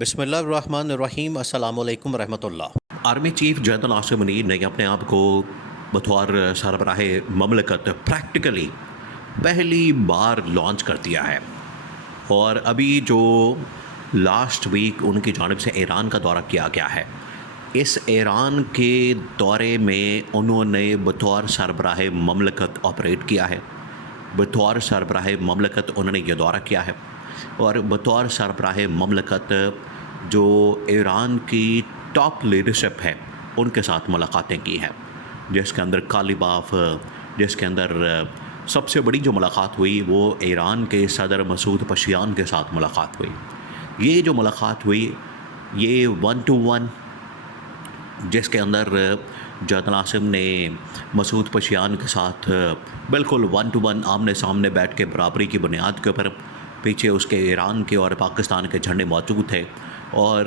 بسم اللہ الرحمن الرحیم، السلام علیکم ورحمۃ اللہ۔ Army chief general Asim Munir نے اپنے آپ کو بطور سربراہ مملکت پریکٹیکلی پہلی بار لانچ کر دیا ہے، اور ابھی جو لاسٹ ویک ان کی جانب سے ایران کا دورہ کیا گیا ہے، اس ایران کے دورے میں انہوں نے بطور سربراہ مملکت آپریٹ کیا ہے، بطور سربراہ مملکت انہوں نے یہ دورہ کیا ہے، اور بطور سربراہ مملکت جو ایران کی ٹاپ لیڈرشپ ہے ان کے ساتھ ملاقاتیں کی ہیں، جس کے اندر کالیباف، جس کے اندر سب سے بڑی جو ملاقات ہوئی وہ ایران کے صدر مسعود پشیان کے ساتھ ملاقات ہوئی۔ یہ جو ملاقات ہوئی یہ 1 to 1، جس کے اندر جنرل عاصم نے مسعود پشیان کے ساتھ بالکل 1 to 1 آمنے سامنے بیٹھ کے برابری کی بنیاد کے اوپر، پیچھے اس کے ایران کے اور پاکستان کے جھنڈے موجود تھے، اور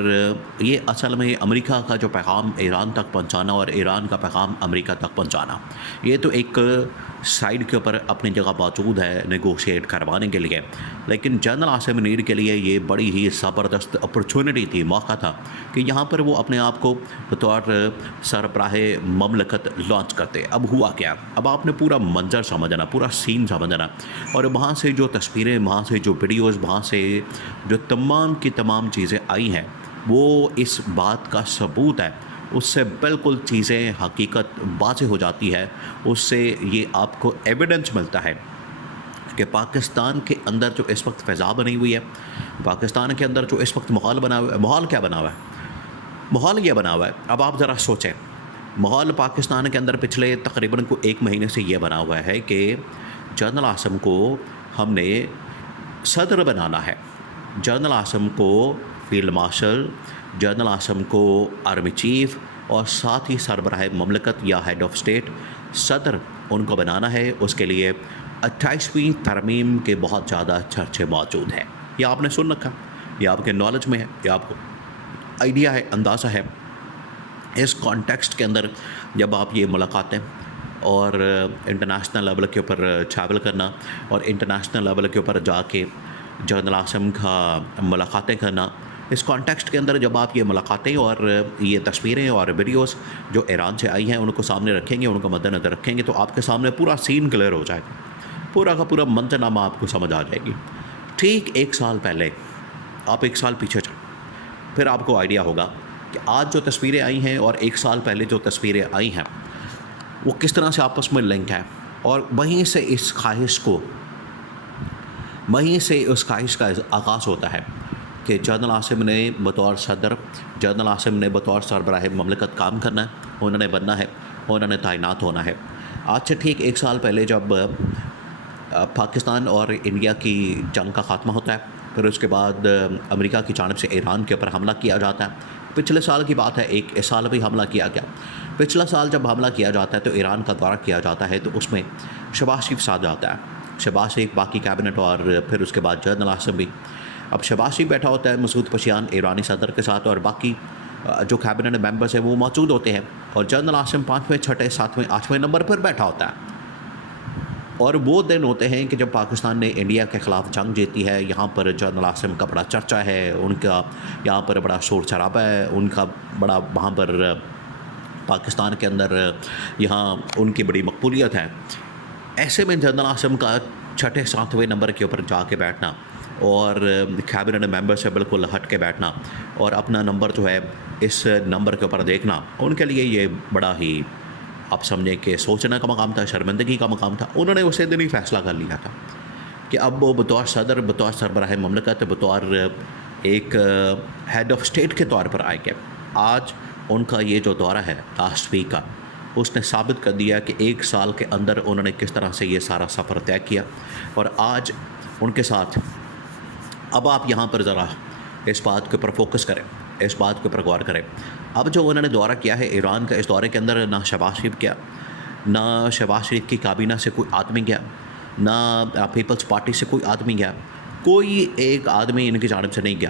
یہ اصل میں امریکہ کا جو پیغام ایران تک پہنچانا اور ایران کا پیغام امریکہ تک پہنچانا، یہ تو ایک سائیڈ کے اوپر اپنی جگہ موجود ہے نیگوشیٹ کروانے کے لیے، لیکن جنرل عاصم منیر کے لیے یہ بڑی ہی زبردست اپرچونٹی تھی، موقع تھا کہ یہاں پر وہ اپنے آپ کو بطور سربراہ مملکت لانچ کرتے۔ اب ہوا کیا؟ اب آپ نے پورا منظر سمجھنا، پورا سین سمجھنا، اور وہاں سے جو تصویریں، وہاں سے جو ویڈیوز، وہاں سے جو تمام کی تمام چیزیں آئی ہیں وہ اس بات کا ثبوت ہے، اس سے بالکل چیزیں حقیقت واضح ہو جاتی ہے، اس سے یہ آپ کو ایویڈنس ملتا ہے کہ پاکستان کے اندر جو اس وقت فضا بنی ہوئی ہے، پاکستان کے اندر جو اس وقت ماحول بنا ہوا ہے، ماحول کیا بنا ہوا ہے؟ ماحول یہ بنا ہوا ہے، اب آپ ذرا سوچیں، ماحول پاکستان کے اندر پچھلے تقریباً 1 مہینے سے یہ بنا ہوا ہے کہ جنرل عاصم کو ہم نے صدر بنانا ہے، جنرل عاصم کو فیلڈ مارشل، جنرل عاصم کو آرمی چیف، اور ساتھ ہی سربراہ مملکت یا ہیڈ آف اسٹیٹ صدر ان کو بنانا ہے۔ اس کے لیے 28ویں ترمیم کے بہت زیادہ چرچے موجود ہیں۔ یہ آپ نے سن رکھا، یہ آپ کے نالج میں ہے، یہ آپ کو آئیڈیا ہے، اندازہ ہے۔ اس کانٹیکسٹ کے اندر جب آپ یہ ملاقاتیں اور انٹرنیشنل لیول کے اوپر ٹریول کرنا اور انٹرنیشنل لیول کے اوپر جا کے جنرل عاصم کا ملاقاتیں کرنا، اس کانٹیکسٹ کے اندر جب آپ یہ ملاقاتیں اور یہ تصویریں اور ویڈیوز جو ایران سے آئی ہیں ان کو سامنے رکھیں گے، ان کو مد نظر رکھیں گے، تو آپ کے سامنے پورا سین کلیئر ہو جائے گا، پورا کا پورا منظرنامہ آپ کو سمجھ آ جائے گی۔ ٹھیک 1 سال پہلے، آپ 1 سال پیچھے چلیں، پھر آپ کو آئیڈیا ہوگا کہ آج جو تصویریں آئی ہیں اور 1 سال پہلے جو تصویریں آئی ہیں وہ کس طرح سے آپس میں لنک ہے، اور وہیں سے اس خواہش کا آغاز ہوتا ہے کہ جنرل عاصم نے بطور صدر، جنرل عاصم نے بطور سربراہ مملکت کام کرنا ہے، انہوں نے بننا ہے، انہوں نے تعینات ہونا ہے۔ آج سے ٹھیک 1 سال پہلے جب پاکستان اور انڈیا کی جنگ کا خاتمہ ہوتا ہے، پھر اس کے بعد امریکہ کی جانب سے ایران کے اوپر حملہ کیا جاتا ہے۔ پچھلے سال کی بات ہے، اس سال بھی حملہ کیا گیا۔ پچھلا سال جب حملہ کیا جاتا ہے تو ایران کا دورہ کیا جاتا ہے، تو اس میں شہباز شریف ساتھ جاتا ہے، شہباز شریف، باقی کیبنٹ، اور پھر اس کے بعد جنرل عاصم بھی۔ اب شہباز شریف بیٹھا ہوتا ہے مسعود پشیان ایرانی صدر کے ساتھ، اور باقی جو کیبنٹ ممبرس ہیں وہ موجود ہوتے ہیں، اور جنرل عاصم 5ویں، 6، 7ویں، 8ویں نمبر پر بیٹھا ہوتا ہے۔ اور وہ دن ہوتے ہیں کہ جب پاکستان نے انڈیا کے خلاف جنگ جیتی ہے، یہاں پر جنرل عاصم کا بڑا چرچا ہے، ان کا یہاں پر بڑا شور شرابہ ہے، ان کا بڑا وہاں پر پاکستان کے اندر یہاں ان کی بڑی مقبولیت ہے۔ ایسے میں جنرل عاصم کا 6، 7ویں نمبر کے اوپر جا کے بیٹھنا اور کیبنٹ ممبر سے بالکل ہٹ کے بیٹھنا اور اپنا نمبر جو ہے اس نمبر کے اوپر دیکھنا، ان کے لیے یہ بڑا ہی آپ سمجھیں کہ سوچنے کا مقام تھا، شرمندگی کا مقام تھا۔ انہوں نے اسے دن ہی فیصلہ کر لیا تھا کہ اب وہ بطور صدر، بطور سربراہ مملکت، بطور ایک ہیڈ آف اسٹیٹ کے طور پر آئے گئے۔ آج ان کا یہ جو دورہ ہے لاسٹ ویک کا، اس نے ثابت کر دیا کہ 1 سال کے اندر انہوں نے کس طرح سے یہ سارا سفر طے کیا، اور آج ان کے ساتھ اب آپ یہاں پر ذرا اس بات کے اوپر فوکس کریں، اس بات کے اوپر غور کریں۔ اب جو انہوں نے دورہ کیا ہے ایران کا، اس دورے کے اندر نہ شہباز شریف گیا، نہ شہباز شریف کی کابینہ سے کوئی آدمی گیا، نہ پیپلز پارٹی سے کوئی آدمی گیا، کوئی ایک آدمی ان کی جانب سے نہیں گیا۔